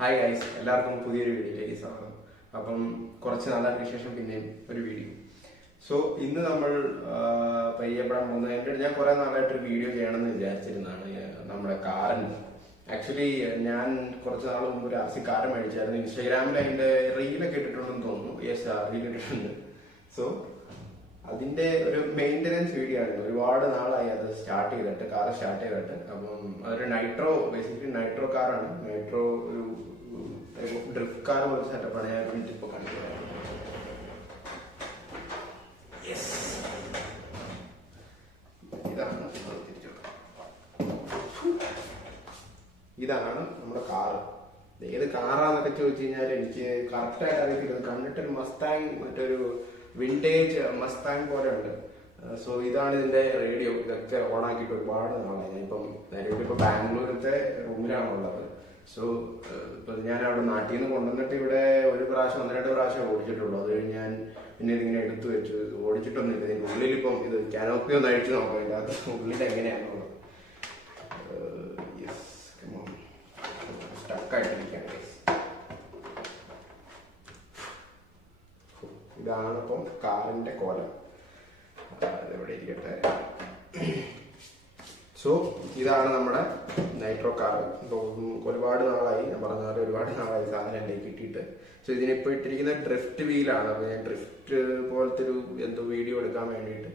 Hi guys, എല്ലാവർക്കും പുതിയൊരു വീഡിയോയിലേക്ക് സ്വാഗതം. അപ്പം കുറച്ച് നാളുകൾക്ക് ശേഷം പിന്നെയും ഒരു വീഡിയോ. സോ ഇന്ന് നമ്മൾ പരിചയപ്പെടാൻ പോകുന്നത്, ഞാൻ കുറെ നാളായിട്ടൊരു വീഡിയോ ചെയ്യണമെന്ന് വിചാരിച്ചിരുന്നതാണ് നമ്മുടെ കാറിന്. ആക്ച്വലി ഞാൻ കുറച്ച് നാൾ മുമ്പ് ഒരു RC കാർ മേടിച്ചായിരുന്നു. ഇൻസ്റ്റാഗ്രാമിൽ അതിന്റെ റീലൊക്കെ ഇട്ടിട്ടുണ്ടെന്ന് തോന്നുന്നു. യെസ്, റീൽ ഇട്ടിട്ടുണ്ട്. സോ അതിന്റെ ഒരു മെയിൻ്റെനൻസ് വീഡിയോ ആണ്. ഒരുപാട് നാളായി അത് സ്റ്റാർട്ട് ചെയ്തിട്ട്, കാർ സ്റ്റാർട്ട് ചെയ്തിട്ട്. അപ്പം അതൊരു നൈട്രോ, ബേസിക്കലി നൈട്രോ കാറാണ്. നൈട്രോ ഒരു ഡ്രിഫ്റ്റ് കാർ പോലെ സെറ്റപ്പാണ്. ഞാൻ വേണ്ടി ഇപ്പോൾ കണ്ടിട്ടുള്ളത്. ഇതാണ് നമ്മുടെ കാറ്. ഏത് കാറാന്നൊക്കെ ചോദിച്ചു കഴിഞ്ഞാൽ എനിക്ക് കറക്റ്റായിട്ട് അറിയത്തില്ല. കണ്ടിട്ടൊരു മസ്താങ്, മറ്റൊരു വിന്റേജ് മസ്താങ് പോലെ ഉണ്ട്. സോ ഇതാണ് ഇതിന്റെ റേഡിയോ. ഇതൊക്കെ ഓൺ ആക്കിയിട്ട് ഒരുപാട് നാളായി. ഞാനിപ്പം നിലവിൽ ഇപ്പൊ ബാംഗ്ലൂരിലത്തെ റൂമിലാണുള്ളത്. സോ ഇപ്പൊ ഞാൻ അവിടെ നാട്ടിൽ നിന്ന് കൊണ്ടുവന്നിട്ട് ഇവിടെ ഒരു പ്രാവശ്യം 1-2 പ്രാവശ്യം ഓടിച്ചിട്ടുള്ളൂ. അത് കഴിഞ്ഞ് ഞാൻ പിന്നെ ഇതിങ്ങനെ എടുത്തു വെച്ചു. ഓടിച്ചിട്ടൊന്നുമില്ല. ഇതിന്റെ ഉള്ളിൽ ഇപ്പം ഇത് കാനോപ്പി ഒന്ന് അഴിച്ചു നോക്കാം. ഇതിനകത്ത് ഉള്ളിൽ എങ്ങനെയാണുള്ളത്. സ്റ്റക്കായിട്ടിരിക്കുകയാണ്. ഇതാണ് ഇപ്പം കാറിന്റെ കോലം. ഇവിടെ ഇരിക്കട്ടെ. സോ ഇതാണ് നമ്മുടെ നൈട്രോ കാർ. ഒരുപാട് നാളായി, ഞാൻ പറഞ്ഞ പോലെ ഒരുപാട് നാളായി സാധനം എൻ്റെ കിട്ടിയിട്ട്. സോ ഇതിനിപ്പോൾ ഇട്ടിരിക്കുന്ന ഡ്രിഫ്റ്റ് വീലാണ്. അപ്പോൾ ഞാൻ ഡ്രിഫ്റ്റ് പോലത്തെ ഒരു എന്തോ വീഡിയോ എടുക്കാൻ വേണ്ടിയിട്ട്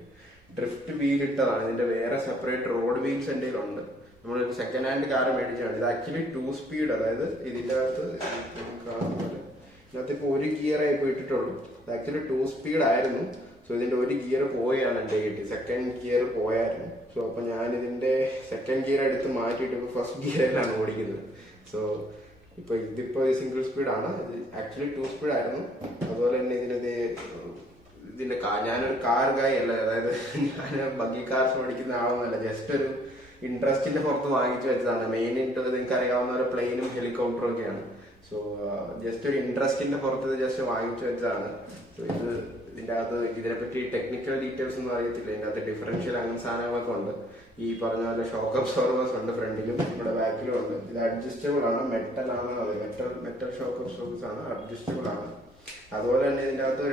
ഡ്രിഫ്റ്റ് വീൽ ഇട്ടതാണ്. ഇതിന്റെ വേറെ സെപ്പറേറ്റ് റോഡ് വീൽസ് എൻ്റെ കയ്യിലുണ്ട്. നമ്മളൊരു സെക്കൻഡ് ഹാൻഡ് കാർ മേടിച്ചാണ്. ഇത് ആക്ച്വലി 2 സ്പീഡ്, അതായത് ഇതിൻ്റെ അകത്ത് ഇതിനകത്ത് ഇപ്പോൾ ഒരു ഗിയറേ ഇപ്പോൾ ഇട്ടിട്ടുള്ളൂ. ഇത് ആക്ച്വലി 2 സ്പീഡ് ആയിരുന്നു. സോ ഇതിന്റെ ഒരു ഗിയർ പോയാണ് എൻ്റെ കിട്ടി. സെക്കൻഡ് ഗിയർ പോയായിരുന്നു. സോ അപ്പൊ ഞാൻ ഇതിന്റെ സെക്കൻഡ് ഗിയർ എടുത്ത് മാറ്റിയിട്ട് ഇപ്പൊ ഫസ്റ്റ് ഗിയറിലാണ് ഓടിക്കുന്നത്. സോ ഇതിപ്പോ സിംഗിൾ സ്പീഡാണ്. ഇത് ആക്ച്വലി 2 സ്പീഡ് ആയിരുന്നു. അതുപോലെ തന്നെ ഇതിന്റെ ഞാനൊരു കാർ ഗായ് അല്ല, അതായത് ഞാൻ ബഗ്ഗി കാർസ് ഓടിക്കുന്ന ആളൊന്നുമല്ല. ജസ്റ്റ് ഒരു ഇൻട്രസ്റ്റിന്റെ പുറത്ത് വാങ്ങിച്ചു വെച്ചതാണ്. മെയിൻ ആയിട്ട് നിങ്ങൾക്ക് അറിയാവുന്ന ഒരു പ്ലെയിനും ഹെലികോപ്റ്ററും ഒക്കെയാണ്. സോ ജസ്റ്റ് ഒരു ഇൻട്രസ്റ്റിന്റെ പുറത്ത് ഇത് ജസ്റ്റ് വാങ്ങിച്ചു വെച്ചതാണ്. സോ ഇതിന്റെ അകത്ത് ഇതിനെപ്പറ്റി ടെക്നിക്കൽ ഡീറ്റെയിൽസ് ഒന്നും അറിയത്തില്ല. ഇതിന്റെ അകത്ത് ഡിഫറൻഷ്യൽ അങ്ങനെ സാധനങ്ങളൊക്കെ ഉണ്ട്. ഈ പറഞ്ഞ പോലെ ഷോക്ക് അബ്സോർവേഴ്സ് ഉണ്ട് ഫ്രണ്ടിലും ഇവിടെ ബാക്കിലും ഉണ്ട്. ഇത് അഡ്ജസ്റ്റബിൾ ആണ്, മെറ്റൽ ആണ്. മെറ്റൽ ഷോക്ക് അബ്സോർവേഴ്സ് ആണ്, അഡ്ജസ്റ്റബിൾ ആണ്. അതുപോലെ തന്നെ ഇതിന്റെ അകത്ത്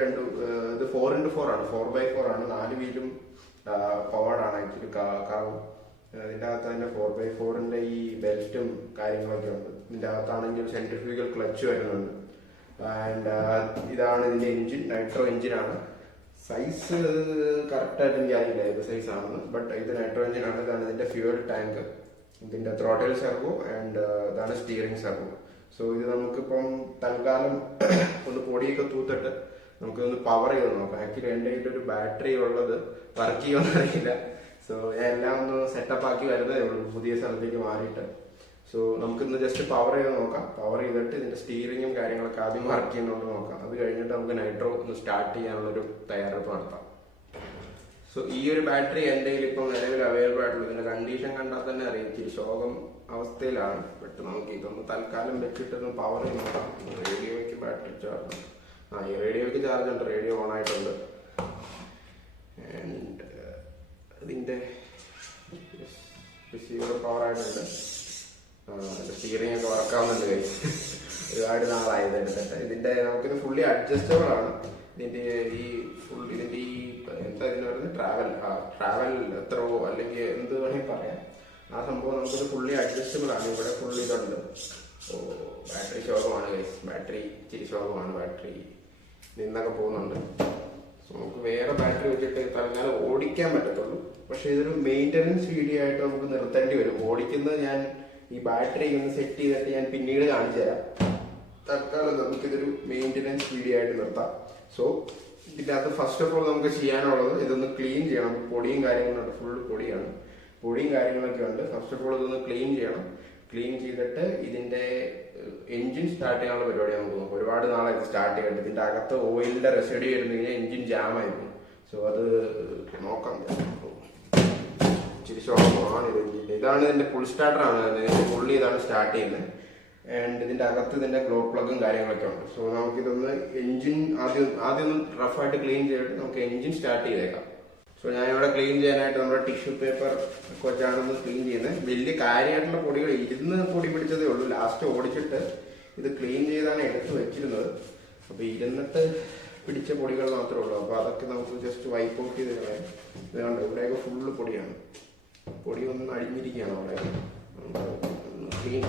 ഇത് 4x4 ആണ്, 4x4 ആണ്. 4 വീലും പവർഡ് ആണ് ആക്ച്വലി കറവും. ഇതിന്റെ അകത്ത് തന്നെ 4x4ന്റെ ഈ ബെൽറ്റും കാര്യങ്ങളൊക്കെ ഉണ്ട്. ഇതിന്റെ അകത്താണെങ്കിൽ സെൻട്രിഫ്യൂഗൽ ക്ലച്ച് വരുന്നുണ്ട്. ആൻഡ് ഇതാണ് ഇതിന്റെ എഞ്ചിൻ. നൈട്രോ എഞ്ചിനാണ്. സൈസ് കറക്റ്റായിട്ട് എനിക്ക് അറിയില്ല ഏത് സൈസ് ആണെന്ന്. ബട്ട് ഇത് നൈട്രോ എഞ്ചിനാണ്. ഇതാണ് ഇതിന്റെ ഫ്യൂവൽ ടാങ്ക്, ഇതിന്റെ ത്രോട്ടിൽ സെർവോ ആൻഡ് ഇതാണ് സ്റ്റിയറിംഗ് സെർവോ. സോ ഇത് നമുക്കിപ്പം തൽക്കാലം ഒന്ന് പൊടിയൊക്കെ തൂത്തിട്ട് നമുക്കൊന്ന് പവർ ചെയ്ത് നോക്കാം. ആക്ച്വലി എൻ്റെ കയ്യിലൊരു ബാറ്ററി ഉള്ളത് വർക്ക് ചെയ്യുമെന്ന് അറിയില്ല. സോ ഞാൻ എല്ലാം ഒന്ന് സെറ്റപ്പ് ആക്കി വരുന്നതേ ഉള്ളൂ പുതിയ സ്ഥലത്തേക്ക് മാറിയിട്ട്. സോ നമുക്കിന്ന് ജസ്റ്റ് പവർ ചെയ്ത് നോക്കാം. പവർ ചെയ്തിട്ട് ഇതിന്റെ സ്റ്റീറിങ്ങും കാര്യങ്ങളൊക്കെ ആദ്യം വർക്ക് ചെയ്യുന്നുണ്ട് നോക്കാം. അത് കഴിഞ്ഞിട്ട് നമുക്ക് നൈട്രോ ഒന്ന് സ്റ്റാർട്ട് ചെയ്യാനുള്ളൊരു തയ്യാറെടുപ്പ് നടത്താം. സോ ഈ ഒരു ബാറ്ററി എൻ്റെ കയ്യിൽ ഇപ്പം നിലവിൽ അവൈലബിൾ ആയിട്ടുള്ളൂ. ഇതിന്റെ കണ്ടീഷൻ കണ്ടാൽ തന്നെ അറിയാം, ഇച്ചിരി ശോകം അവസ്ഥയിലാണ്. ബട്ട് നമുക്ക് ഇതൊന്ന് തൽക്കാലം വെച്ചിട്ടൊന്ന് പവർ ചെയ്ത് നോക്കാം. റേഡിയോയ്ക്ക് ബാറ്ററി ചാർജ്, ഈ റേഡിയോയ്ക്ക് ചാർജ് ഉണ്ട്. റേഡിയോ ഓൺ ആയിട്ടുണ്ട്. ആൻഡ് ഇതിന്റെ റിസീവർ പവർ ആയിട്ടുണ്ട്. സ്റ്റിയറിംഗ് ഒക്കെ വർക്കാവുന്നുണ്ട്. ഒരുപാട് നാളായത് എടുത്തിട്ട്. ഇതിന്റെ നമുക്കിത് ഫുള്ളി അഡ്ജസ്റ്റബിൾ ആണ്. ഇതിന്റെ ഈ എന്താ ഇതിന് പറയുന്നത്, ട്രാവൽ എത്രയോ അല്ലെങ്കിൽ എന്ത് വേണമെങ്കിൽ പറയാം. ആ സംഭവം നമുക്കിത് ഫുള്ളി അഡ്ജസ്റ്റബിൾ ആണ്. ഇവിടെ ഫുള്ളി ഇതുണ്ട്. ഓ, ബാറ്ററി ശോകമാണ്. ബാറ്ററി ഇച്ചിരി ശോകമാണ്. ബാറ്ററി നിന്നൊക്കെ പോകുന്നുണ്ട്. സോ നമുക്ക് വേറെ ബാറ്ററി വെച്ചിട്ട് തൽക്കാലം ഓടിക്കാൻ പറ്റത്തുള്ളൂ. പക്ഷെ ഇതൊരു മെയിൻ്റനൻസ് വീഡിയോ ആയിട്ട് നമുക്ക് നിർത്തേണ്ടി വരും. ഓടിക്കുന്നത് ഞാൻ ഈ ബാറ്ററി ഒന്ന് സെറ്റ് ചെയ്തിട്ട് ഞാൻ പിന്നീട് കാണിച്ചു തരാം. തൽക്കാലം നമുക്കിതൊരു മെയിൻ്റനൻസ് വീഡിയോ ആയിട്ട് നിർത്താം. സോ ഇതിൻ്റെ അകത്ത് ഫസ്റ്റ് ഓഫ് ഓൾ നമുക്ക് ചെയ്യാനുള്ളത് ഇതൊന്ന് ക്ലീൻ ചെയ്യണം. പൊടിയും കാര്യങ്ങളുണ്ട്, ഫുൾ പൊടിയാണ്. പൊടിയും കാര്യങ്ങളൊക്കെ ഉണ്ട്. ഫസ്റ്റ് ഓഫ് ഓൾ ഇതൊന്ന് ക്ലീൻ ചെയ്യണം. ക്ലീൻ ചെയ്തിട്ട് ഇതിന്റെ എഞ്ചിൻ സ്റ്റാർട്ട് ചെയ്യാനുള്ള പരിപാടി നമുക്ക് നോക്കാം. ഒരുപാട് നാളെ ഇത് സ്റ്റാർട്ട് ചെയ്തിട്ട് ഇതിന്റെ അകത്ത് ഓയിലിന്റെ റെസിഡി വരുന്ന കഴിഞ്ഞാൽ എഞ്ചിൻ ജാം ആയിരുന്നു. സോ അത് നോക്കാം. ഇച്ചിരി ശോകമാണ് ഇത് എഞ്ചിന്റെ. ഇതാണ് ഇതിന്റെ ഫുൾ സ്റ്റാർട്ടർ ആണ്. ഇതിന്റെ ഫുള്ളി ഇതാണ് സ്റ്റാർട്ട് ചെയ്യുന്നത്. ആൻഡ് ഇതിന്റെ അകത്ത് ഇതിന്റെ ഗ്ലോ പ്ലഗും കാര്യങ്ങളൊക്കെ ഉണ്ട്. സോ നമുക്കിതൊന്ന് എഞ്ചിൻ ആദ്യം ഒന്ന് റഫായിട്ട് ക്ലീൻ ചെയ്തിട്ട് നമുക്ക് എഞ്ചിൻ സ്റ്റാർട്ട് ചെയ്തേക്കാം. സോ ഞാനിവിടെ ക്ലീൻ ചെയ്യാനായിട്ട് നമ്മുടെ ടിഷ്യൂ പേപ്പർ വെച്ചാണ് ക്ലീൻ ചെയ്യുന്നത്. വലിയ കാര്യമായിട്ടുള്ള പൊടികൾ ഇരുന്ന് പൊടി പിടിച്ചതേ ഉള്ളൂ. ലാസ്റ്റ് ഓടിച്ചിട്ട് ഇത് ക്ലീൻ ചെയ്താണ് എടുത്ത് വെച്ചിരുന്നത്. അപ്പോൾ ഇരുന്നിട്ട് പിടിച്ച പൊടികൾ മാത്രമേ ഉള്ളൂ. അപ്പോൾ അതൊക്കെ നമുക്ക് ജസ്റ്റ് വൈപ്പ് ഔട്ട് ചെയ്ത് കളയാം. ഇത് കണ്ടോ, ഇവിടെയൊക്കെ ഫുള്ള് പൊടിയാണ്. പൊടി ഒന്ന് അഴിഞ്ഞിരിക്കുകയാണ് അവിടെ. ക്ലീൻ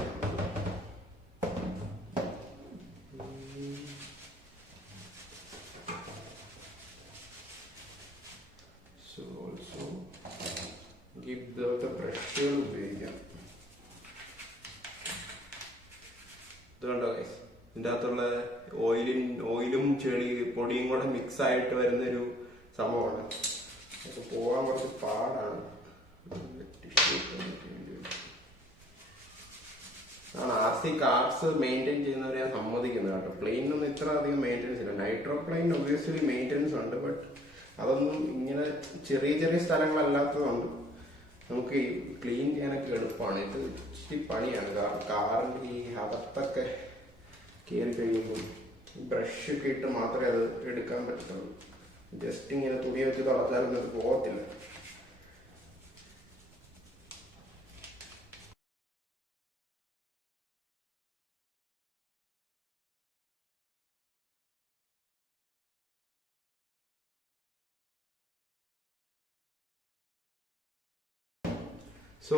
സോ ഓൾസോ ഇതുപോലത്തെ ബ്രഷുകൾ ഉപയോഗിക്കാം. ഇത് കണ്ടോ ഗൈസ്, ഇതിൻ്റെ അകത്തുള്ള ഓയിലും ചെളി പൊടിയും കൂടെ മിക്സ് ആയിട്ട് വരുന്നൊരു സംഭവമാണ്. അതൊക്കെ പോകാൻ കുറച്ച് പാടാണ്. RC കാർസ് മെയിൻറ്റെയിൻ ചെയ്യുന്നവരെ ഞാൻ സമ്മതിക്കുന്നത് കേട്ടോ. പ്ലെയിനൊന്നും ഇത്ര അധികം മെയിൻ്റെനൻസ് ഇല്ല. നൈട്രോ പ്ലെയിൻ ഒബ്വിയസ്ലി മെയിൻ്റെനൻസ് ഉണ്ട്, ബട്ട് അതൊന്നും ഇങ്ങനെ ചെറിയ ചെറിയ സ്ഥലങ്ങളല്ലാത്തതുകൊണ്ട് നമുക്ക് ക്ലീൻ ചെയ്യാനൊക്കെ എളുപ്പമാണ്. ഇത് ഇച്ചിരി പണിയാണ്. കാറിൻ്റെ ഈ അകത്തൊക്കെ കയറി കഴിയുമ്പോൾ ബ്രഷ് ഒക്കെ ഇട്ട് മാത്രമേ അത് എടുക്കാൻ പറ്റത്തുള്ളൂ. ജസ്റ്റ് ഇങ്ങനെ തുണി വെച്ച് തുടച്ചാലൊന്നും അത് പോകത്തില്ല. സോ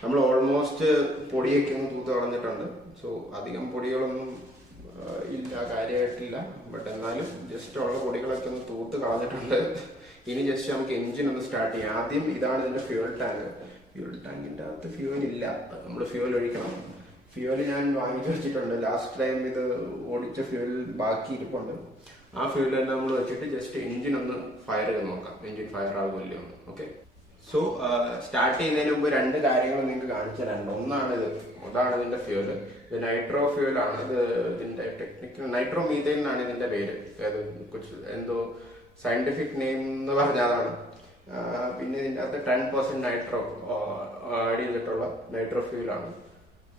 നമ്മൾ ഓൾമോസ്റ്റ് പൊടിയൊക്കെ ഒന്ന് തൂത്ത് കളഞ്ഞിട്ടുണ്ട്. സോ അധികം പൊടികളൊന്നും ഇല്ല, കാര്യമായിട്ടില്ല. ബട്ട് എന്നാലും ജസ്റ്റ് ഉള്ള പൊടികളൊക്കെ ഒന്ന് തൂത്ത് കളഞ്ഞിട്ടുണ്ട്. ഇനി ജസ്റ്റ് നമുക്ക് എഞ്ചിൻ ഒന്ന് സ്റ്റാർട്ട് ചെയ്യാം. ആദ്യം ഇതാണ് ഇതിന്റെ ഫ്യൂൽ ടാങ്ക്. ഫ്യൂൽ ടാങ്കിന്റെ അകത്ത് ഫ്യൂൽ ഇല്ല, നമ്മൾ ഫ്യൂൽ ഒഴിക്കണം. ഫ്യൂൽ ഞാൻ വാങ്ങിച്ചു വെച്ചിട്ടുണ്ട്. ലാസ്റ്റ് ടൈം ഇത് ഓടിച്ച ഫ്യൂൽ ബാക്കി ഇരിപ്പുണ്ട്. ആ ഫ്യൂൽ തന്നെ നമ്മൾ വെച്ചിട്ട് ജസ്റ്റ് എഞ്ചിൻ ഒന്ന് ഫയർ ചെയ്ത് നോക്കാം. എഞ്ചിൻ ഫയർ ആകുമല്ലോ എന്ന്. ഓക്കെ, സോ സ്റ്റാർട്ട് ചെയ്യുന്നതിന് മുമ്പ് രണ്ട് കാര്യങ്ങൾ നിങ്ങൾക്ക് കാണിച്ചു തരാനുണ്ട്. ഒന്നാണ് അതാണ് ഇതിന്റെ ഫ്യൂല്. ഇത് നൈട്രോ ഫ്യൂലാണ്. ഇത് ഇതിന്റെ ടെക്നിക്കൽ നൈട്രോ മീഥൈൻ എന്നാണ് ഇതിന്റെ പേര്. എന്തോ സയന്റിഫിക് നെയിം എന്ന് പറഞ്ഞതാണ്. പിന്നെ ഇതിന്റെ അകത്ത് 10% നൈട്രോ ആഡ് ചെയ്തിട്ടുള്ള നൈട്രോ ഫ്യൂലാണ്.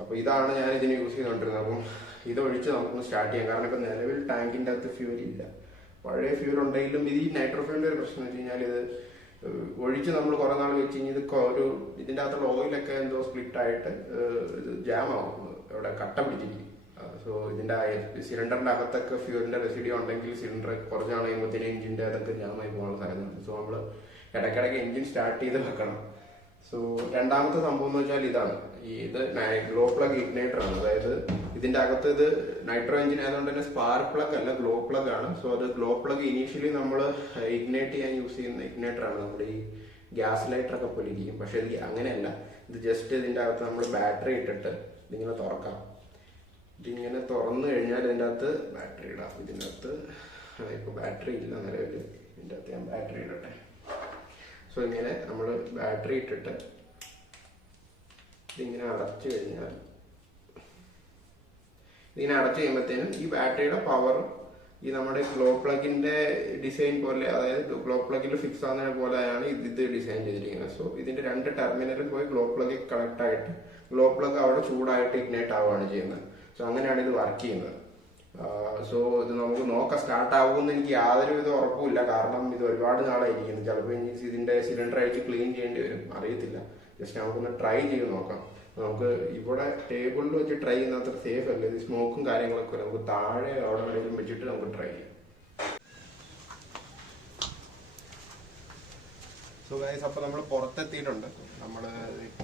അപ്പൊ ഇതാണ് ഞാൻ ഇതിന് യൂസ് ചെയ്തുകൊണ്ടിരുന്നത്. അപ്പം ഇതൊഴിച്ച് നമുക്കൊന്ന് സ്റ്റാർട്ട് ചെയ്യാം. കാരണം ഇപ്പൊ നിലവിൽ ടാങ്കിന്റെ അകത്ത് ഫ്യൂൽ ഇല്ല. പഴയ ഫ്യൂൽ ഉണ്ടെങ്കിലും ഇത് ഈ നൈട്രോ ഫ്യൂലിന്റെ ഒരു പ്രശ്നം വെച്ച് കഴിഞ്ഞാൽ ഇത് ഒഴിച്ച് നമ്മൾ കുറെ നാൾ വെച്ച് കഴിഞ്ഞാൽ ഇത് ഇതിന്റെ അകത്തുള്ള ഓയിലൊക്കെ എന്തോ സ്പ്ലിറ്റ് ആയിട്ട് ഇത് ജാം ആവും, ഇവിടെ കട്ട പിടിച്ചിരിക്കും. സോ ഇതിന്റെ സിലിണ്ടറിന്റെ അകത്തൊക്കെ ഫ്യൂലിന്റെ റെസിഡ്യൂ ഉണ്ടെങ്കിൽ സിലിണ്ടർ കുറച്ച് നാൾ കഴിയുമ്പോഴത്തേന് എഞ്ചിന്റെ അതൊക്കെ ജാമായി പോകാനുള്ള സാധ്യതയുണ്ട്. സോ നമ്മൾ ഇടയ്ക്കിടയ്ക്ക് എഞ്ചിൻ സ്റ്റാർട്ട് ചെയ്ത് വെക്കണം. സോ രണ്ടാമത്തെ സംഭവം എന്ന് വെച്ചാൽ ഇതാണ്. ഇത് ഗ്ലോ പ്ലഗ് ഇഗ്നേറ്റർ ആണ്. അതായത് ഇതിന്റെ അകത്ത് ഇത് നൈട്രോ എഞ്ചിൻ ആയതുകൊണ്ട് തന്നെ സ്പാർക്ക് പ്ലഗ് അല്ല, ഗ്ലോ പ്ലഗ് ആണ്. സോ അത് ഗ്ലോ പ്ലഗ് ഇനീഷ്യലി നമ്മൾ ഇഗ്നേറ്റ് ചെയ്യാൻ യൂസ് ചെയ്യുന്ന ഇഗ്നേറ്റർ ആണ്. നമ്മുടെ ഈ ഗ്യാസ് ലൈറ്റർ ഒക്കെ പോലെ ഇരിക്കും. പക്ഷെ ഇത് അങ്ങനെയല്ല. ഇത് ജസ്റ്റ് ഇതിന്റെ അകത്ത് നമ്മൾ ബാറ്ററി ഇട്ടിട്ട് ഇതിങ്ങനെ തുറക്കാം. ഇതിങ്ങനെ തുറന്നു കഴിഞ്ഞാൽ ഇതിൻ്റെ അകത്ത് ബാറ്ററി ഇടാം. ഇതിൻ്റെ അകത്ത് ഇപ്പൊ ബാറ്ററി ഇല്ല നിലവിൽ. ഇതിൻ്റെ അകത്ത് ഞാൻ ബാറ്ററി ഇടട്ടെ. സോ ഇങ്ങനെ നമ്മൾ ബാറ്ററി ഇട്ടിട്ട് ഇതിങ്ങനെ അടച്ചു കഴിഞ്ഞാൽ ഇതിങ്ങനെ അടച്ചു കഴിയുമ്പോഴത്തേനും ഈ ബാറ്ററിയുടെ പവർ ഈ നമ്മുടെ ഗ്ലോ പ്ലഗിന്റെ ഡിസൈൻ പോലെ, അതായത് ഗ്ലോ പ്ലഗിൽ ഫിക്സ് ആവുന്നതിനെ പോലെയാണ് ഇത് ഡിസൈൻ ചെയ്തിരിക്കുന്നത്. സോ ഇതിന്റെ രണ്ട് ടെർമിനലും പോയി ഗ്ലോ പ്ലഗിൽ കണക്ട് ആയിട്ട് ഗ്ലോ പ്ലഗ് അവിടെ ചൂടായിട്ട് ഇഗ്നേറ്റ് ആവുകയാണ് ചെയ്യുന്നത്. സോ അങ്ങനെയാണ് ഇത് വർക്ക് ചെയ്യുന്നത്. സോ ഇത് നമുക്ക് നോക്കാം സ്റ്റാർട്ട് ആവുമെന്ന് എനിക്ക് യാതൊരു വിധ ഉറപ്പുമില്ല. കാരണം ഇത് ഒരുപാട് നാളായിരിക്കുന്നു. ചിലപ്പോൾ ഇനി ഇതിന്റെ സിലിണ്ടർ അഴിച്ച് ക്ലീൻ ചെയ്യേണ്ടി വരും, അറിയത്തില്ല. ജസ്റ്റ് നമുക്കൊന്ന് ട്രൈ ചെയ്ത് നോക്കാം. നമുക്ക് ഇവിടെ ടേബിളിൽ വെച്ച് ട്രൈ ചെയ്യുന്ന അത്ര സേഫ് അല്ല. ഇത് സ്മോക്കും കാര്യങ്ങളൊക്കെ നമുക്ക് താഴെ അവിടെ എവിടെയെങ്കിലും വെച്ചിട്ട് നമുക്ക് ട്രൈ ചെയ്യാം. സോ ഗൈസ്, അപ്പോൾ നമ്മൾ പുറത്തെത്തിയിട്ടുണ്ട്. നമ്മൾ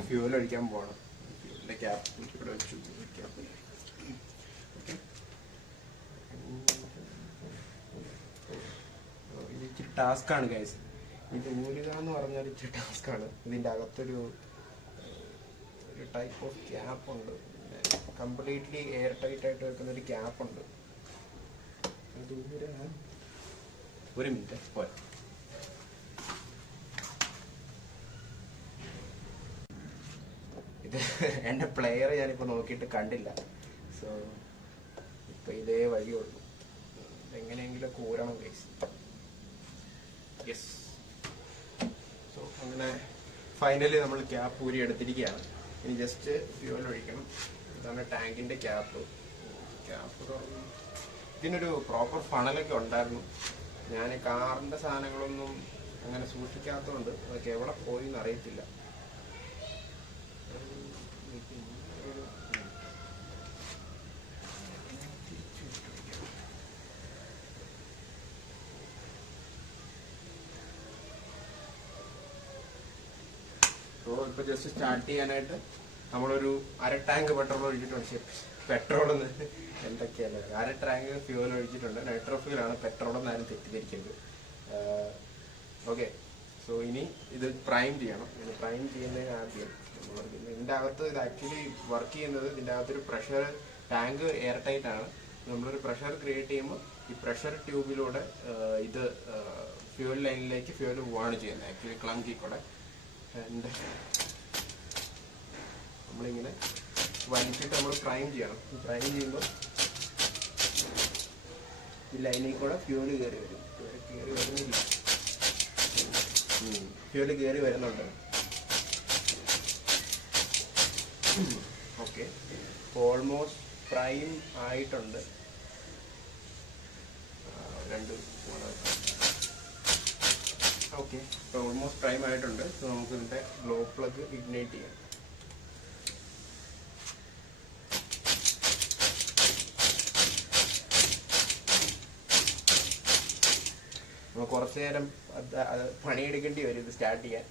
ഫ്യൂൽ ഒഴിക്കാൻ പോകണം. ഫ്യൂലിന്റെ ക്യാപ്പ് ഇവിടെ വെച്ചു. ഇച്ചിരി ടാസ്ക്കാണ് ഗൈസ്. ഇത് ഊരുക എന്ന് പറഞ്ഞാൽ ഇച്ചിരി ടാസ്ക്കാണ്. ഇതിൻ്റെ അകത്തൊരു ടൈപ്പ് ഓഫ് ക്യാപ്പ് ഉണ്ട്. കംപ്ലീറ്റ്ലി എയർ ടൈറ്റ് ആയിട്ട് വെക്കുന്ന ഒരു ക്യാപ്പ് ഉണ്ട്. അത് ഊരാൻ ഒരു മിനിറ്റ് പോയി. ഇത് എൻ്റെ പ്ലെയർ ഞാനിപ്പോൾ നോക്കിയിട്ട് കണ്ടില്ല. സോ ഇപ്പം ഇതേ വഴിയുള്ളൂ. എങ്ങനെയെങ്കിലും ഊരണം ഗൈസ്. യെസ്. സോ അങ്ങനെ ഫൈനലി നമ്മൾ ക്യാപ്പ് ഊരി എടുത്തിരിക്കുകയാണ്. ഇനി ജസ്റ്റ് ഫ്യൂവൽ ഒഴിക്കണം. ഇതാണ് ടാങ്കിന്റെ ക്യാപ്പ്. ഇതിനൊരു പ്രോപ്പർ ഫണലൊക്കെ ഉണ്ടായിരുന്നു. ഞാൻ കാറിന്റെ സാധനങ്ങളൊന്നും അങ്ങനെ സൂക്ഷിക്കാത്തതുകൊണ്ട് അതൊക്കെ എവിടെ പോയി എന്നറിയത്തില്ല. നമ്മളിപ്പോൾ ജസ്റ്റ് സ്റ്റാർട്ട് ചെയ്യാനായിട്ട് നമ്മളൊരു അര ടാങ്ക് പെട്രോൾ ഒഴിച്ചിട്ടുണ്ട്. പെട്രോൾ എന്തൊക്കെയല്ല, അര ടാങ്ക് ഫ്യൂവൽ ഒഴിച്ചിട്ടുണ്ട്. നൈട്രോ ഫ്യൂവലാണ്, പെട്രോൾ എന്നാലും തെറ്റിദ്ധരിക്കരുത്. ഓക്കെ, സോ ഇനി ഇത് പ്രൈം ചെയ്യണം. ഇത് പ്രൈം ചെയ്യുന്നതിന് ആദ്യം നമ്മൾ ഇതിൻ്റെ അകത്ത് ഇത് ആക്ച്വലി വർക്ക് ചെയ്യുന്നത്, ഇതിൻ്റെ അകത്തൊരു പ്രഷർ ടാങ്ക് എയർ ടൈറ്റ് ആണ്. നമ്മളൊരു പ്രഷർ ക്രിയേറ്റ് ചെയ്യുമ്പോൾ ഈ പ്രഷർ ട്യൂബിലൂടെ ഇത് ഫ്യൂവൽ ലൈനിലേക്ക് ഫ്യൂവൽ പോവാണ് ചെയ്യുന്നത്, ആക്ച്വലി ക്ലങ്കി കൂടെ. നമ്മളിങ്ങനെ വലിച്ചിട്ട് നമ്മൾ പ്രൈം ചെയ്യണം. പ്രൈം ചെയ്യുമ്പോൾ ഈ ലൈനിൽ കൂടെ ഫ്യൂവൽ കയറി വരും. കയറി വരുന്നില്ല, ഫ്യൂവൽ കയറി വരുന്നുണ്ട്. ഓക്കെ, ഓൾമോസ്റ്റ് പ്രൈം ആയിട്ടുണ്ട്. ഓക്കെ, ഇപ്പോൾ ഓൾമോസ്റ്റ് പ്രൈം ആയിട്ടുണ്ട്. സോ നമുക്ക് ഇതിൻ്റെ ഗ്ലോ പ്ലഗ് ഇഗ്നൈറ്റ് ചെയ്യാം. നമ്മൾ കുറച്ച് നേരം പണിയെടുക്കേണ്ടി വരും ഇത് സ്റ്റാർട്ട് ചെയ്യാൻ.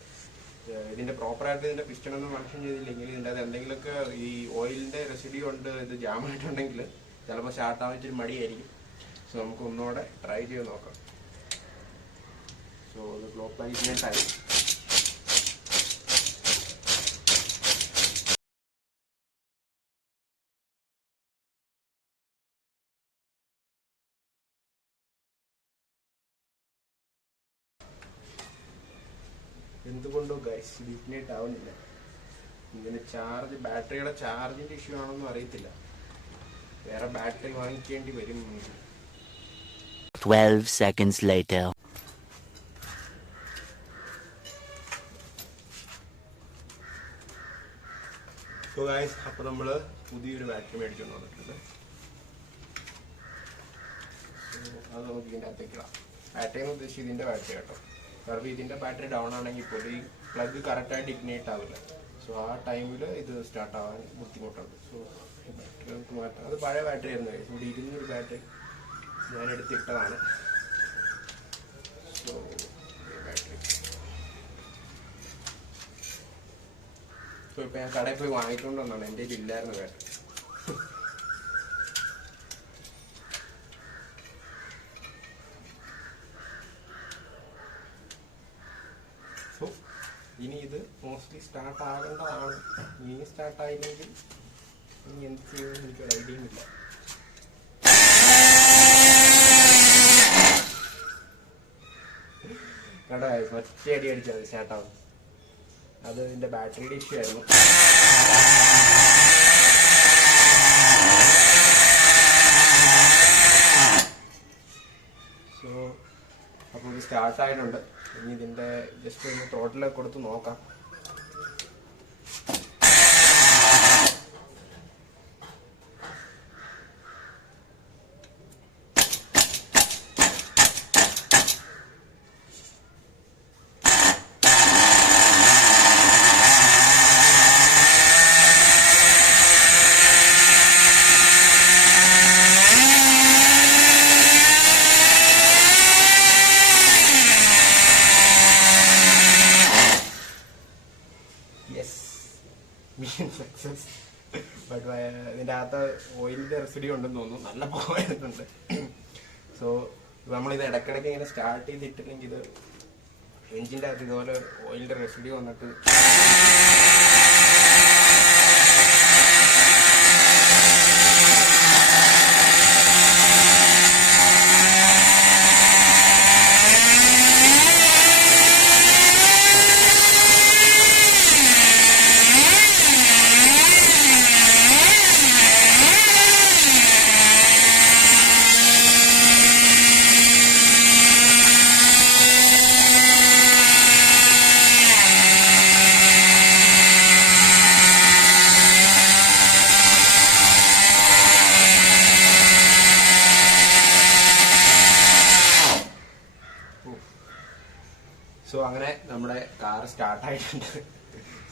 ഇതിൻ്റെ പ്രോപ്പറായിട്ട് ഇതിൻ്റെ പിസ്റ്റണൊന്നും ഫങ്ഷൻ ചെയ്തില്ലെങ്കിൽ ഇതിൻ്റെ അത് എന്തെങ്കിലുമൊക്കെ ഈ ഓയിലിൻ്റെ റെസിഡ്യൂ കൊണ്ട് ഇത് ജാമായിട്ടുണ്ടെങ്കിൽ ചിലപ്പോൾ സ്റ്റാർട്ടാവാൻ ഇച്ചിരി മടിയായിരിക്കും. സോ നമുക്ക് ഒന്നുകൂടെ ട്രൈ ചെയ്ത് നോക്കാം. സോ ഇത് ഗ്ലോ പ്ലഗ് ഇഗ്നൈറ്റ് ആയി. എന്തുകൊണ്ടോ ഗൈസ് ഇത് ഇഗ്നൈറ്റ് ആവുന്നില്ല. ഇതിന് ചാർജ്, ബാറ്ററിയുടെ ചാർജിന്റെ ഇഷ്യൂ ആണെന്നും അറിയത്തില്ല. വേറെ ബാറ്ററി വാങ്ങിക്കേണ്ടി വരും. 12 seconds later. സോ ഗൈസ്, അപ്പോൾ നമ്മൾ പുതിയൊരു ബാറ്ററി മേടിച്ചുകൊണ്ട് വന്നിട്ടുണ്ട്. അത് നമുക്ക് ഇതിൻ്റെ അകത്തേക്ക് ഇടാം. ബാറ്ററി എന്ന് ഉദ്ദേശിച്ച് ഇതിൻ്റെ ബാറ്ററി കേട്ടോ. കാരണം ഇതിൻ്റെ ബാറ്ററി ഡൗൺ ആണെങ്കിൽ പോലും ഈ പ്ലഗ് കറക്റ്റായിട്ട് ഇഗ്നൈറ്റ് ആവില്ല. സോ ആ ടൈമിൽ ഇത് സ്റ്റാർട്ട് ആവാൻ ബുദ്ധിമുട്ടുണ്ട്. സോ ഈ ബാറ്ററി നമുക്ക് മാറ്റാം. അത് പഴയ ബാറ്ററി ആയിരുന്നു. ഇവിടെ 200 ബാറ്ററി ഞാൻ എടുത്തിട്ടതാണ്. സോ ബാറ്ററി ഇപ്പം ഞാൻ കടയിൽ പോയി വാങ്ങിക്കൊണ്ട് വന്നാണ്. എൻ്റെ കയ്യിൽ ഇല്ലായിരുന്നു ബാറ്ററി. സോ ഇനി ഇത് മോസ്റ്റ്ലി സ്റ്റാർട്ട് ആകേണ്ടതാണ്. ഇനി സ്റ്റാർട്ടായില്ലെങ്കിൽ ഇനി എന്ത് ചെയ്യുമെന്ന് എനിക്കൊരു ഐഡിയയും ഇല്ല. കണ്ടോ, ഒറ്റയടി അടിച്ചത് സ്റ്റാർട്ടാവും. അത് ഇതിൻ്റെ ബാറ്ററിയുടെ ഇഷ്യൂ ആയിരുന്നു. സോ അപ്പോൾ ഇത് സ്റ്റാർട്ടായിട്ടുണ്ട്. ഇനി ഇതിൻ്റെ ജസ്റ്റ് ഒന്ന് ത്രോട്ടിലൊക്കെ കൊടുത്ത് നോക്കാം. സക്സസ്. ബട്ട് ഇതിൻ്റെ അകത്ത് ഓയിലിൻ്റെ റെസിഡ്യൂ ഉണ്ടെന്ന് തോന്നുന്നു. നല്ല പോയിരുന്നുണ്ട്. സോ നമ്മളിത് ഇടയ്ക്കിടയ്ക്ക് ഇങ്ങനെ സ്റ്റാർട്ട് ചെയ്തിട്ടില്ലെങ്കിൽ ഇത് എഞ്ചിൻ്റെ അകത്ത് ഇതുപോലെ ഓയിലിൻ്റെ റെസിഡ്യൂ വന്നിട്ട് സോ അങ്ങനെ നമ്മുടെ കാർ സ്റ്റാർട്ടായിട്ടുണ്ട്.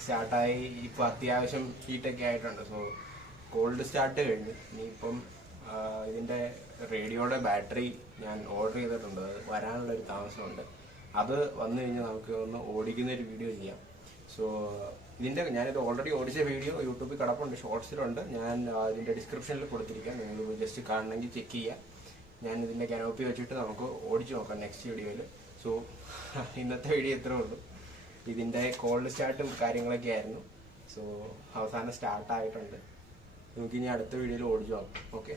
സ്റ്റാർട്ടായി ഇപ്പോൾ അത്യാവശ്യം ഹീറ്റൊക്കെ ആയിട്ടുണ്ട്. സോ കോൾഡ് സ്റ്റാർട്ട് കഴിഞ്ഞു. ഇനിയിപ്പം ഇതിൻ്റെ റേഡിയോയുടെ ബാറ്ററി ഞാൻ ഓർഡർ ചെയ്തിട്ടുണ്ട്. അത് വരാനുള്ളൊരു താമസമുണ്ട്. അത് വന്നു കഴിഞ്ഞാൽ നമുക്ക് ഒന്ന് ഓടിക്കുന്നൊരു വീഡിയോ ചെയ്യാം. സോ ഞാനിത് ഓൾറെഡി ഓടിച്ച വീഡിയോ യൂട്യൂബിൽ കിടപ്പുണ്ട്, ഷോർട്സിലുണ്ട്. ഞാൻ ഇതിൻ്റെ ഡിസ്ക്രിപ്ഷനിൽ കൊടുത്തിരിക്കാം, നിങ്ങൾ ജസ്റ്റ് കാണണമെങ്കിൽ ചെക്ക് ചെയ്യാം. ഞാൻ ഇതിൻ്റെ കനോപ്പി വെച്ചിട്ട് നമുക്ക് ഓടിച്ചു നോക്കാം നെക്സ്റ്റ് വീഡിയോയിൽ. സോ ഇന്നത്തെ വീഡിയോ ഇത്രേ ഉള്ളൂ. ഇതിൻ്റെ കോൾഡ് സ്റ്റാർട്ടും കാര്യങ്ങളൊക്കെ ആയിരുന്നു. സോ അവസാനം സ്റ്റാർട്ടായിട്ടുണ്ട്. നമുക്കിനി അടുത്ത വീഡിയോയിൽ ഓടിച്ചു നോക്കാം. ഓക്കെ.